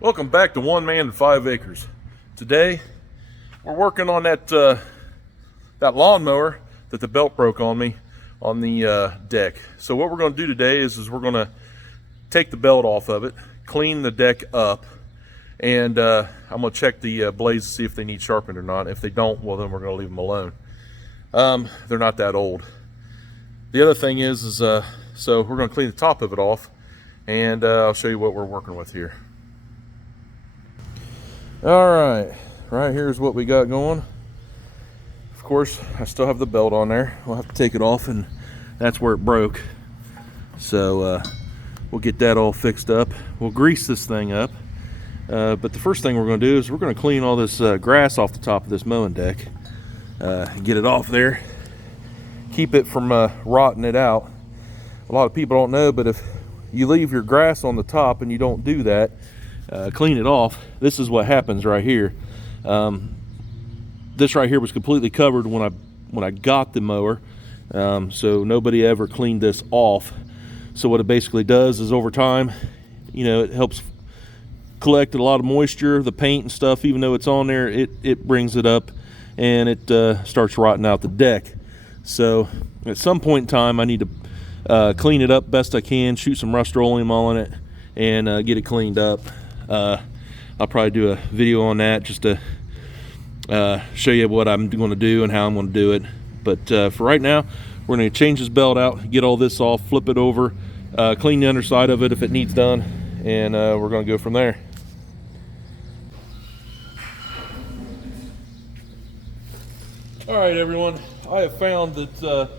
Welcome back to One Man and 5 Acres. Today we're working on that lawnmower that the belt broke on me on the deck. So what we're going to do today is we're going to take the belt off of it, clean the deck up, and I'm going to check the blades to see if they need sharpened or not. If they don't, well then we're going to leave them alone. They're not that old. The other thing is so we're going to clean the top of it off, and I'll show you what we're working with here. Alright, right here's what we got going. Of course, I still have the belt on there. We'll have to take it off, and that's where it broke. So we'll get that all fixed up. We'll grease this thing up. But the first thing we're going to do is we're going to clean all this grass off the top of this mowing deck. Get it off there. Keep it from rotting it out. A lot of people don't know, but if you leave your grass on the top and you don't do that, clean it off, this is what happens right here. This right here was completely covered when I got the mower, so nobody ever cleaned this off. So what it basically does is over time, it helps collect a lot of moisture, the paint and stuff. Even though it's on there, it brings it up and it starts rotting out the deck. So at some point in time I need to clean it up best I can, shoot some Rust-Oleum on it, and get it cleaned up. I'll probably do a video on that just to show you what I'm going to do and how I'm going to do it. But for right now, we're going to change this belt out, get all this off, flip it over, clean the underside of it if it needs done, and we're going to go from there. All right, everyone, I have found that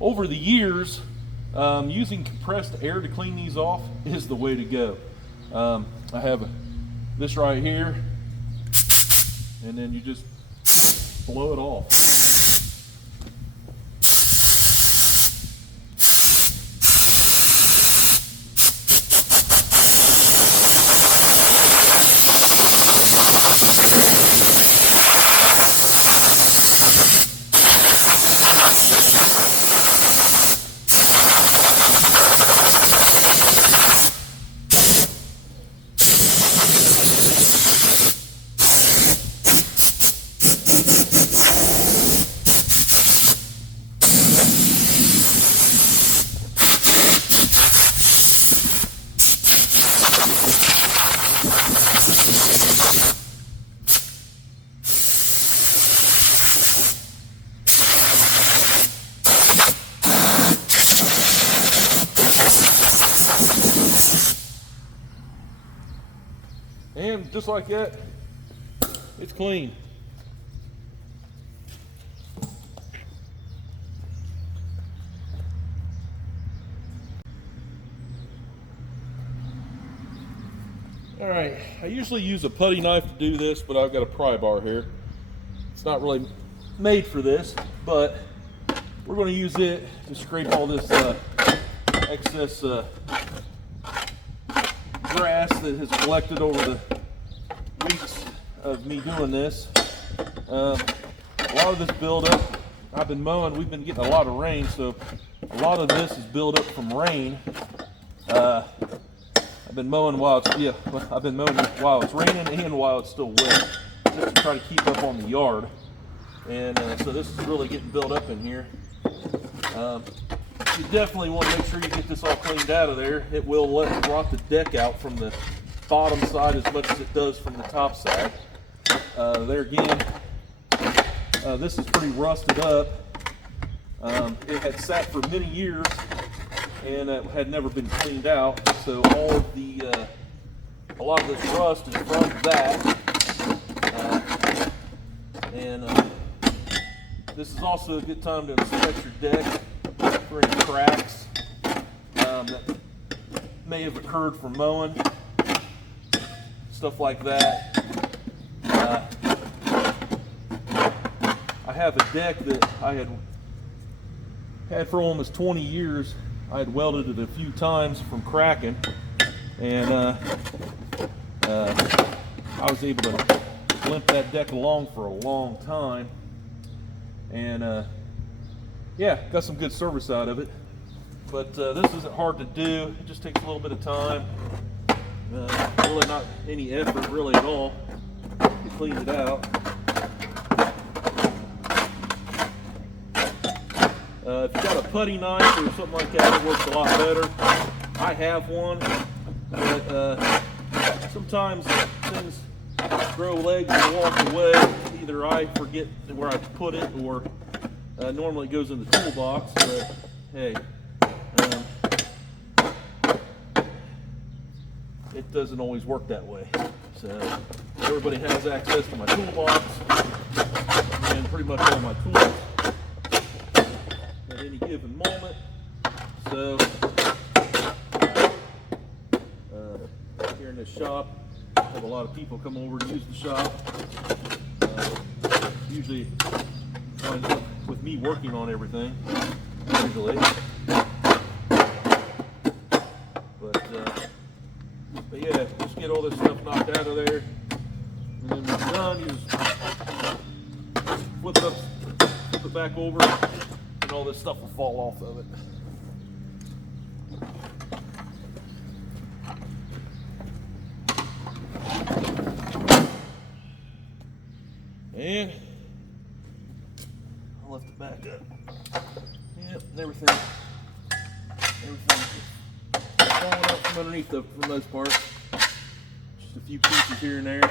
over the years, using compressed air to clean these off is the way to go. I have this right here, and then you just blow it off. And just like that, it's clean. All right, I usually use a putty knife to do this, but I've got a pry bar here. It's not really made for this, but we're going to use it to scrape all this excess grass that has collected over the weeks of me doing this. A lot of this buildup, I've been mowing, we've been getting a lot of rain, so a lot of this is built up from rain. I've been mowing while it's raining and while it's still wet, just to try to keep up on the yard. And so this is really getting built up in here. You definitely want to make sure you get this all cleaned out of there. It will rot the deck out from the bottom side as much as it does from the top side. There again, this is pretty rusted up. It had sat for many years and it had never been cleaned out, so all of a lot of this rust is from that. This is also a good time to inspect your deck for any cracks that may have occurred from mowing, stuff like that. I have a deck that I had for almost 20 years. I had welded it a few times from cracking, and I was able to limp that deck along for a long time, and yeah, got some good service out of it. But this isn't hard to do. It just takes a little bit of time, Really not any effort really at all to clean it out. If you've got a putty knife or something like that, it works a lot better. I have one, but sometimes things grow legs and walk away. Either I forget where I put it, or normally it goes in the toolbox, but hey, it doesn't always work that way. So everybody has access to my toolbox and pretty much all my tools at any given moment. So here in this shop, I have a lot of people come over to use the shop. Usually winds up with me working on everything, usually. But yeah, just get all this stuff knocked out of there, and then when you're done, you just flip it back over, and all this stuff will fall off of it. And I'll lift it back up. Yep, everything falling out from underneath for the most part. Just a few pieces here and there.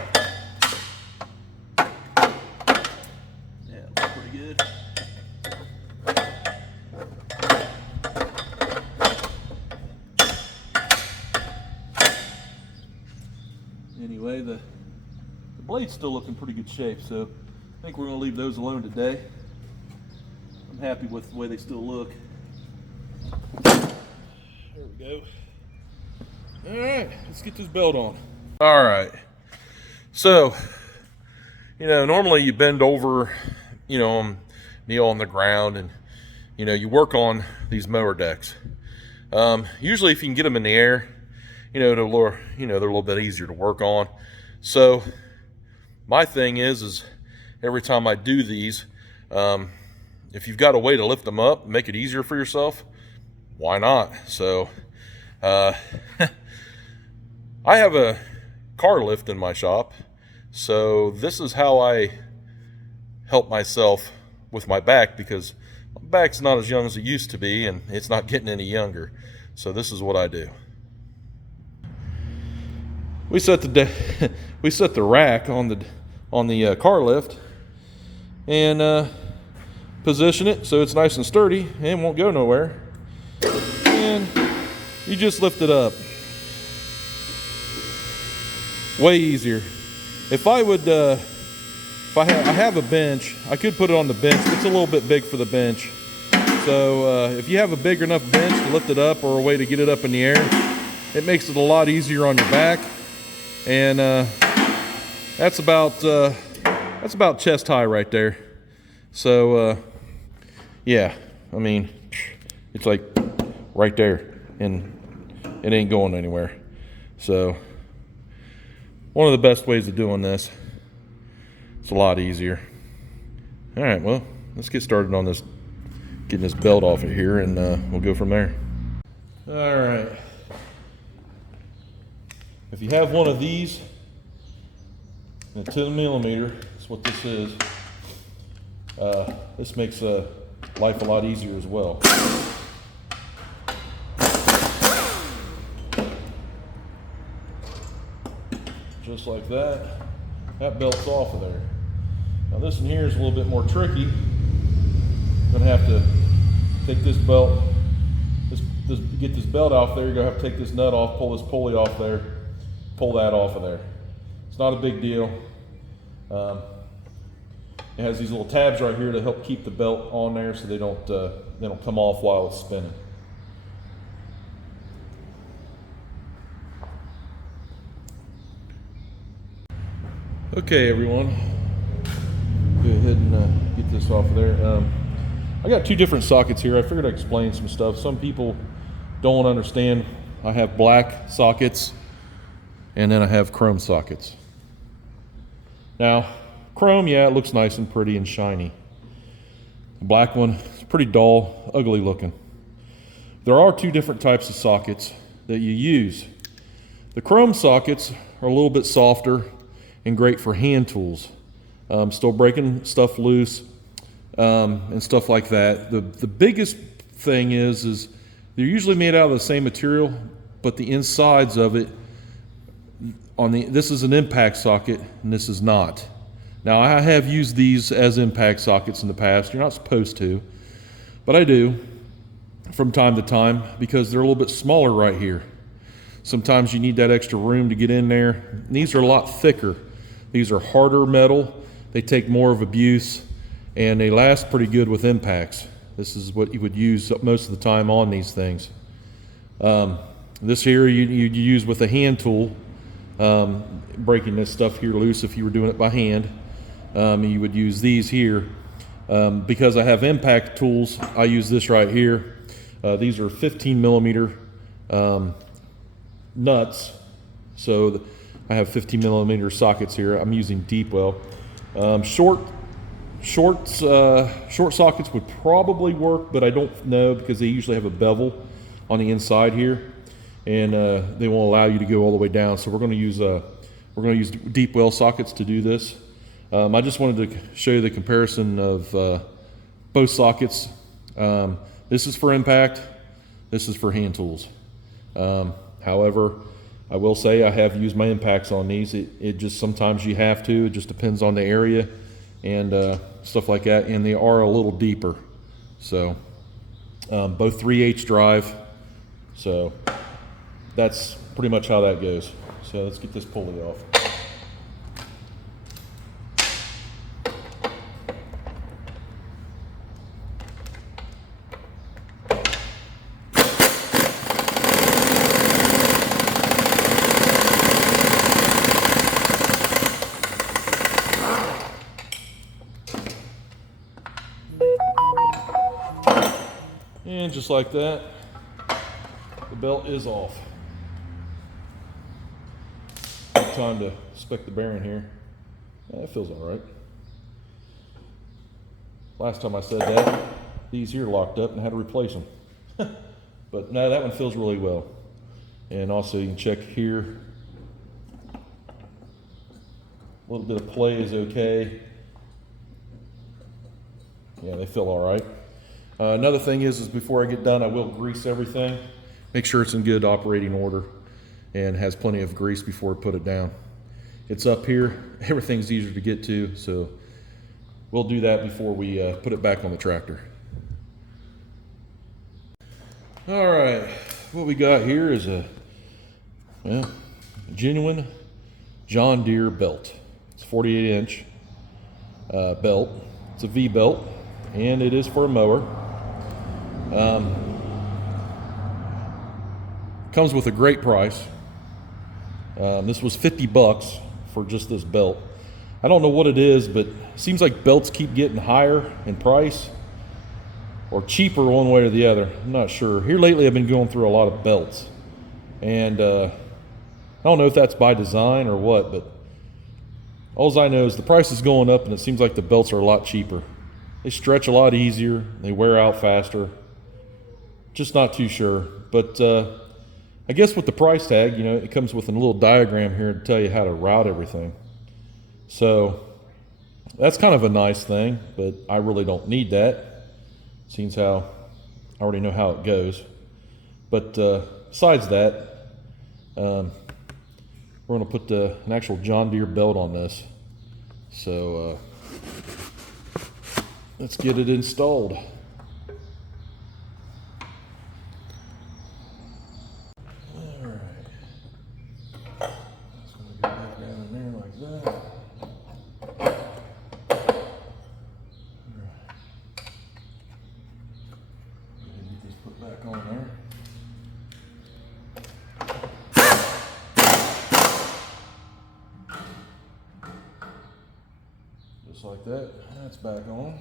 Yeah, looks pretty good. Anyway, the blade's still looking pretty good shape, so I think we're going to leave those alone today. I'm happy with the way they still look. There we go. All right, let's get this belt on. All right, so, normally you bend over, kneel on the ground, and, you work on these mower decks. Usually if you can get them in the air, they're a little bit easier to work on. So my thing is every time I do these, if you've got a way to lift them up, make it easier for yourself, why not? So I have a car lift in my shop, so this is how I help myself with my back, because my back's not as young as it used to be, and it's not getting any younger. So this is what I do. We set the rack on the car lift and position it so it's nice and sturdy and won't go nowhere. And you just lift it up. Way easier. If I have a bench, I could put it on the bench. It's a little bit big for the bench. So if you have a big enough bench to lift it up, or a way to get it up in the air, it makes it a lot easier on your back. And that's about chest high right there. So yeah, I mean, it's like right there, and it ain't going anywhere. So one of the best ways of doing this. It's a lot easier. All right, well, let's get started on this, getting this belt off of here, and we'll go from there. All right. If you have one of these, a 10 millimeter, that's what this is. This makes life a lot easier as well. Just like that. That belt's off of there. Now this one here is a little bit more tricky. I'm gonna have to take this belt, get this belt off there. You're gonna have to take this nut off, pull this pulley off there, pull that off of there. It's not a big deal. It has these little tabs right here to help keep the belt on there so they don't come off while it's spinning. Okay, everyone, go ahead and get this off of there. I got two different sockets here. I figured I'd explain some stuff. Some people don't understand. I have black sockets, and then I have chrome sockets. Now, chrome, yeah, it looks nice and pretty and shiny. The black one is pretty dull, ugly looking. There are two different types of sockets that you use. The chrome sockets are a little bit softer and great for hand tools. Still breaking stuff loose and stuff like that. The biggest thing is they're usually made out of the same material, but the insides of it, this is an impact socket and this is not. Now I have used these as impact sockets in the past. You're not supposed to, but I do from time to time because they're a little bit smaller right here. Sometimes you need that extra room to get in there. And these are a lot thicker. These are harder metal. They take more of abuse and they last pretty good with impacts. This is what you would use most of the time on these things. This here you use with a hand tool, breaking this stuff here loose if you were doing it by hand. You would use these here. Because I have impact tools, I use this right here. These are 15 millimeter nuts, so I have 15 millimeter sockets here. I'm using deep well. Short sockets would probably work, but I don't know because they usually have a bevel on the inside here, and they won't allow you to go all the way down. So we're going to use deep well sockets to do this. I just wanted to show you the comparison of both sockets. This is for impact. This is for hand tools. However, I will say I have used my impacts on these. It just sometimes you have to. It just depends on the area and stuff like that. And they are a little deeper. So both 3/8 drive. So that's pretty much how that goes. So let's get this pulley off. And just like that, the belt is off. Time to inspect the bearing here. That feels all right. Last time I said that, these here locked up and I had to replace them. But no, that one feels really well. And also you can check here. A little bit of play is okay. Yeah, they feel all right. Another thing is before I get done, I will grease everything. Make sure it's in good operating order and has plenty of grease before I put it down. It's up here. Everything's easier to get to, so we'll do that before we put it back on the tractor. All right, what we got here is a genuine John Deere belt. It's a 48-inch belt. It's a V belt, and it is for a mower. Comes with a great price. This was $50 for just this belt. I don't know what it is, but it seems like belts keep getting higher in price or cheaper one way or the other. I'm not sure. Here lately I've been going through a lot of belts, and I don't know if that's by design or what, but all I know is the price is going up and it seems like the belts are a lot cheaper. They stretch a lot easier, they wear out faster. Just not too sure, but I guess with the price tag, you know, it comes with a little diagram here to tell you how to route everything. So that's kind of a nice thing, but I really don't need that, seeing how I already know how it goes. But besides that, we're going to put an actual John Deere belt on this. So let's get it installed. Just like that. That's back on.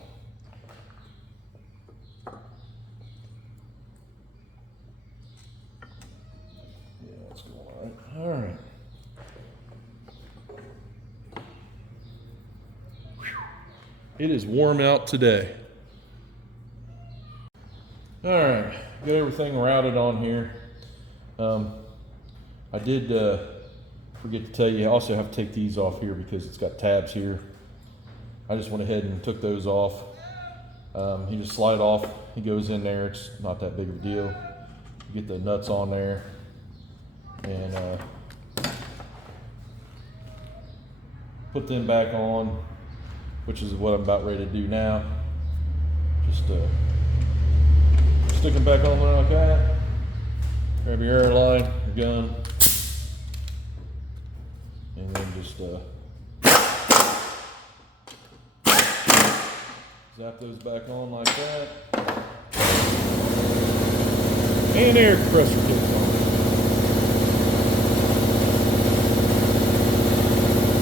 Yeah, that's going all right. All right. It is warm out today. All right, got everything routed on here. I did forget to tell you, I also have to take these off here because it's got tabs here. I just went ahead and took those off. You just slide off, he goes in there, it's not that big of a deal. You get the nuts on there, and put them back on, which is what I'm about ready to do now. Just stick them back on there like that. Grab your airline, your gun, and then just zap those back on like that. And air compressor kicks on.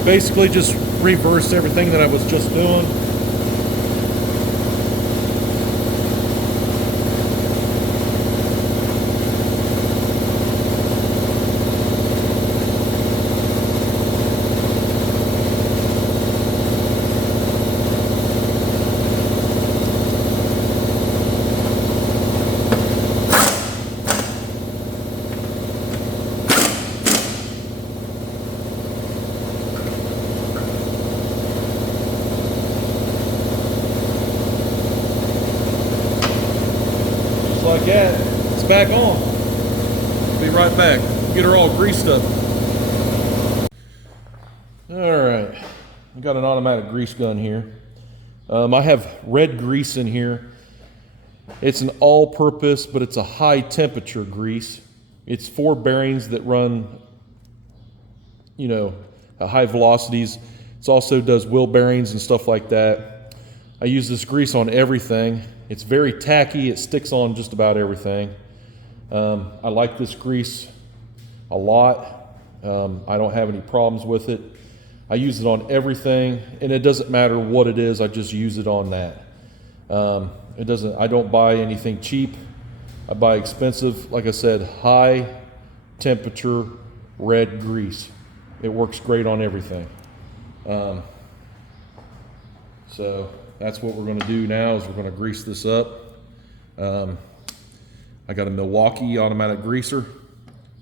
Basically just reverse everything that I was just doing. Like that, it's back on. I'll be right back. Get her all greased up. All right, I got an automatic grease gun here. I have red grease in here. It's an all-purpose, but it's a high-temperature grease. It's 4 bearings that run, at high velocities. It also does wheel bearings and stuff like that. I use this grease on everything. It's very tacky, it sticks on just about everything. I like this grease a lot. I don't have any problems with it. I use it on everything, and it doesn't matter what it is, I just use it on that. I don't buy anything cheap. I buy expensive, like I said, high temperature red grease. It works great on everything. So that's what we're going to do now, is we're going to grease this up. I got a Milwaukee automatic greaser.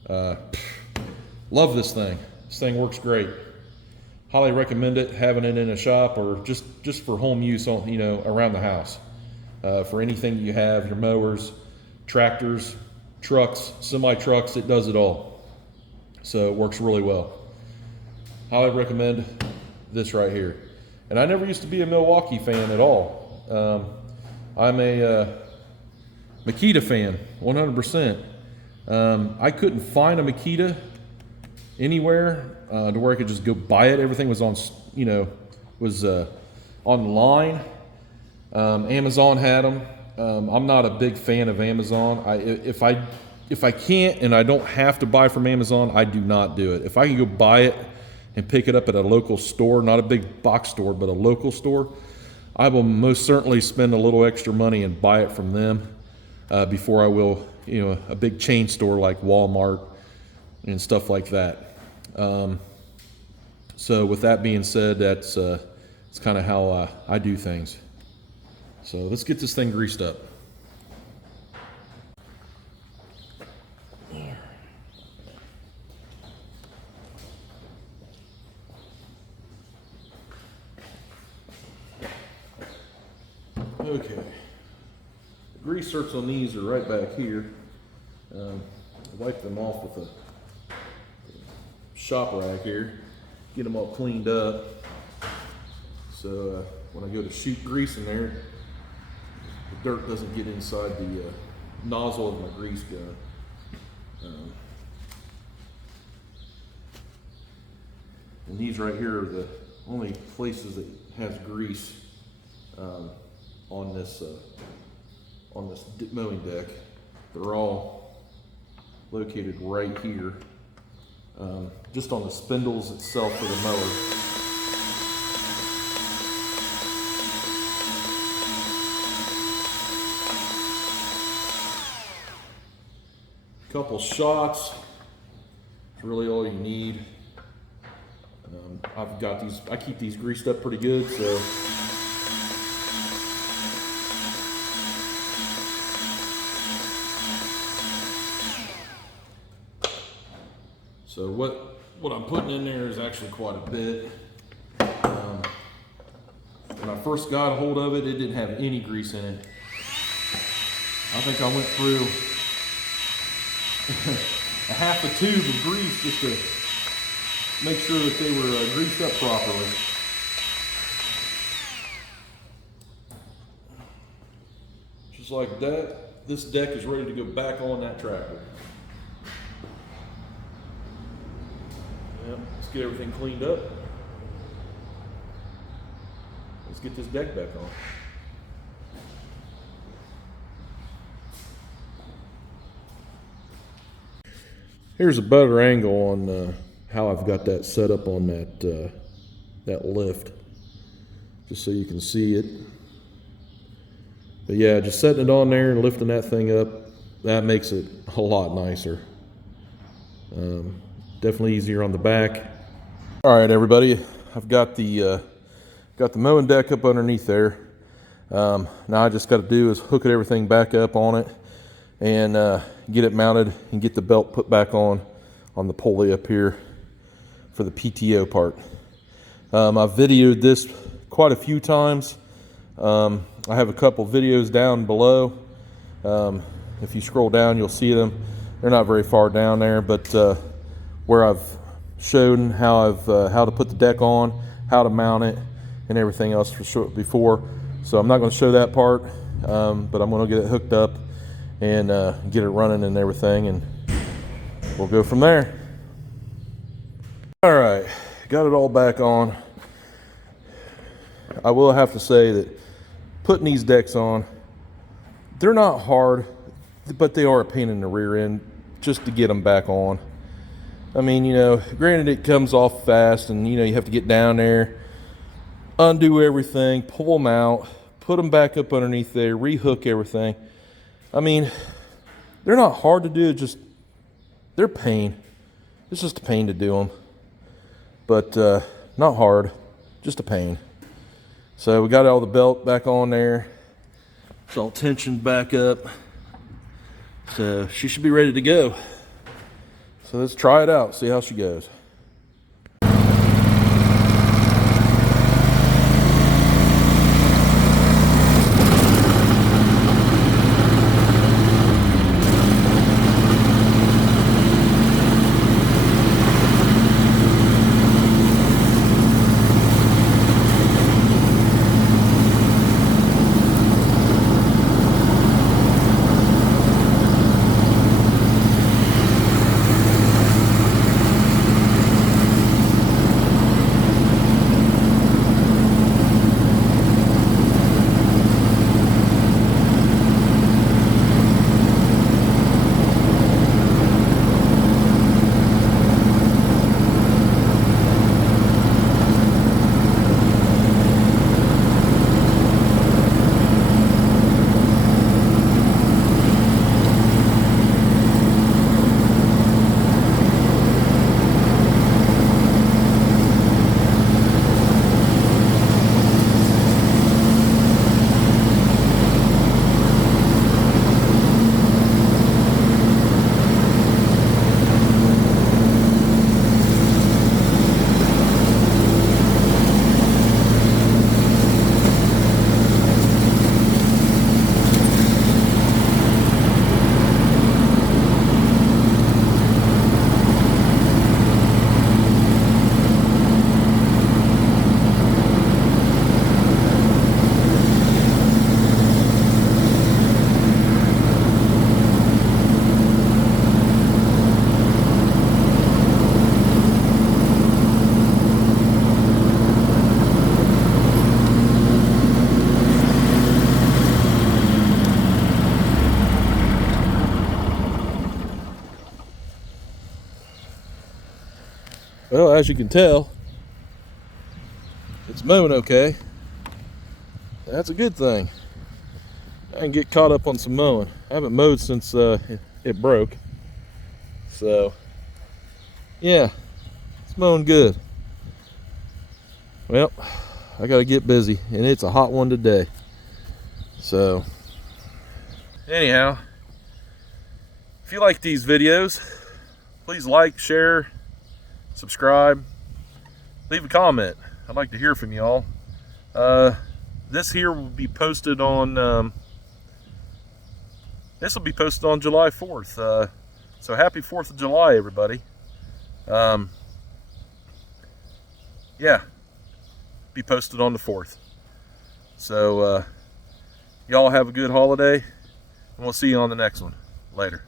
Love this thing. This thing works great. Highly recommend it, having it in a shop or just for home use on, around the house. For anything you have, your mowers, tractors, trucks, semi-trucks, it does it all. So it works really well. Highly recommend this right here. And I never used to be a Milwaukee fan at all. I'm a Makita fan, 100%. I couldn't find a Makita anywhere to where I could just go buy it. Everything was on, online. Amazon had them. I'm not a big fan of Amazon. If I can't and I don't have to buy from Amazon, I do not do it. If I can go buy it and pick it up at a local store, not a big box store, but a local store, I will most certainly spend a little extra money and buy it from them before I will, a big chain store like Walmart and stuff like that. So with that being said, it's kind of how I do things. So let's get this thing greased up. Okay, the grease certs on these are right back here. I wipe them off with a shop rag here, get them all cleaned up. So when I go to shoot grease in there, the dirt doesn't get inside the nozzle of my grease gun. And these right here are the only places that has grease on this mowing deck. They're all located right here, just on the spindles itself for the mower. Couple shots, it's really all you need. I've got these, I keep these greased up pretty good, so. So what I'm putting in there is actually quite a bit. When I first got a hold of it, it didn't have any grease in it. I think I went through a half a tube of grease just to make sure that they were greased up properly. Just like that, this deck is ready to go back on that tractor. Yep, let's get everything cleaned up. Let's get this deck back on. Here's a better angle on how I've got that set up on that lift, just so you can see it. But yeah, just setting it on there and lifting that thing up, that makes it a lot nicer. Definitely easier on the back. All right, everybody, I've got the mowing deck up underneath there. Now I just got to do is hook everything back up on it and get it mounted and get the belt put back on the pulley up here for the PTO part. I've videoed this quite a few times. I have a couple videos down below. If you scroll down, you'll see them. They're not very far down there, but where I've shown how to put the deck on, how to mount it, and everything else before. So I'm not going to show that part, but I'm going to get it hooked up and get it running and everything, and we'll go from there. All right, got it all back on. I will have to say that putting these decks on, they're not hard, but they are a pain in the rear end just to get them back on. I mean, you know, granted it comes off fast, and you know, you have to get down there, undo everything, pull them out, put them back up underneath there, rehook everything. I mean, they're not hard to do, just they're pain. It's just a pain to do them, but not hard, just a pain. So we got all the belt back on there. It's all tensioned back up. So she should be ready to go. So let's try it out, see how she goes. Well, as you can tell, it's mowing okay. That's a good thing. I can get caught up on some mowing. I haven't mowed since it broke. So, yeah, it's mowing good. Well, I gotta get busy, and it's a hot one today. So, anyhow, if you like these videos, please like, share, subscribe, leave a comment. I'd like to hear from y'all. This here will be posted on this will be posted on July 4th. So happy 4th of July, everybody. Yeah, be posted on the 4th. So y'all have a good holiday, and we'll see you on the next one. Later.